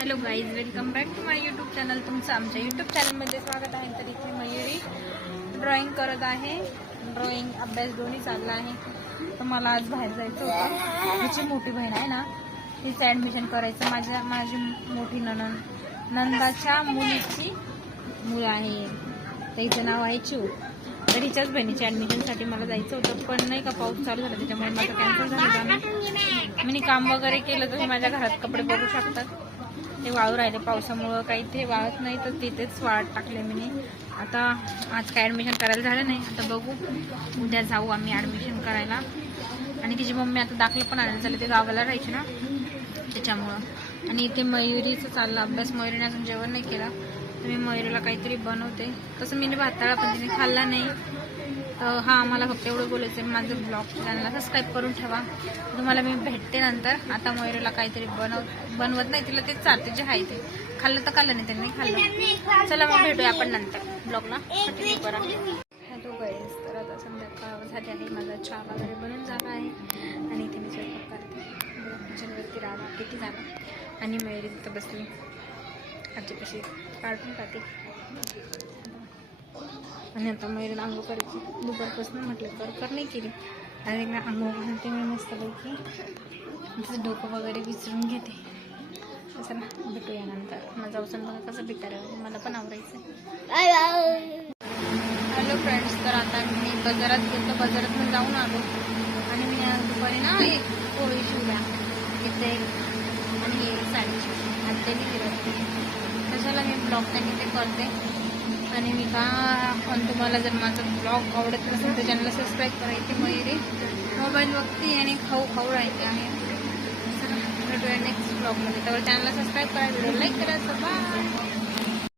Hello guys welcome back to my YouTube channel तुमचं आमच्या YouTube चॅनलमध्ये स्वागत आहे. तर इथे मयुरी ड्रॉइंग करत आहे. ड्रॉइंग अभ्यास दोन्ही चालला आहे. तर मला आज बाहेर जायचं होतं. तिची मोठी बहीण आहे ना तिचं ॲडमिशन करायचं. माझ्या माझी मोठी ननंद नंदाच्या मुलीची मुलं आहे. तर हिचं नाव आहे चिव तर हिच्याच बहिणीच्या ॲडमिशनसाठी मला जायचं होतं पण नाही का पाऊस चालू झाला त्याच्यामुळे माझं कॅन्सल झालं. मी काम वगैरे केलं तर माझ्या घरात कपडे बघू शकतात ते वाळू राहिले पावसामुळं. काही ते वाळत नाही तर तिथेच वाळत टाकले मी आता आज काय ॲडमिशन करायला झालं नाही. आता बघू. उद्या जाऊ आम्ही ॲडमिशन करायला. आणि तिची मम्मी आता दाखलं पण आणायला झालं ते गावाला राहायचे ना. त्याच्यामुळं. आणि इथे मयुरीचं चाललं. अभ्यास मयुरीने अजून जेवण नाही केलं. तर मी मयुरीला काहीतरी बनवते. तसं मी भाताळा पण तिने खाल्ला नाही. हा मला फक्त एवढं बोलायचं आहे माझं ब्लॉग चॅनलला सबस्क्राईब करून ठेवा. तुम्हाला मी भेटते नंतर. आता मयुरीला काहीतरी बनव बनवत नाही तिला ते चालते जे आहे ते. खाल्लं तर खाल्लं नाही त्यांनी खाल्लं. चला मग भेटूया आपण नंतर ब्लॉगला कंटिन्यू करा. हॅलो गाईज तर आता संध्याकाळ झाली आहे. माझा चहा वगैरे बनून झाला आहे. आणि इथे मी स्वयंपाक करते. किचनवरती राहा. किती झाला? आणि मयुरी तिथं बसली. आमची कशी काढून पाहते आणि आता मयुरीला आंघोळ करायची. दुपारपासून म्हटलं कर कर नाही केली. आणि एकदा आंघोळ घालते मी मस्तपैकी. तिचं डोकं वगैरे विसरून घेते. असं ना भेटूया नंतर. माझा अवसन बघा कसं बिकार मला पण आवडायचं हॅलो फ्रेंड्स तर आता मी बाजारात गेलो बाजारात बाजारातून जाऊन आलो. आणि मी दुपारी ना एक पोळी शिवल्या. इथे आणि साडी शिवली. आत्याने दिलं कशाला मी ब्लॉग त्यांनी ते करते? आणि मी का पण तुम्हाला जर माझा ब्लॉग आवडत असेल तर चॅनलला सबस्क्राईब करायची मयुरी मोबाईल बघते आणि खाऊ खाऊ राहायचे आहे. भेटूया नेक्स्ट ब्लॉगमध्ये तर चॅनलला सबस्क्राईब करा व्हिडिओ लाईक करा. बाय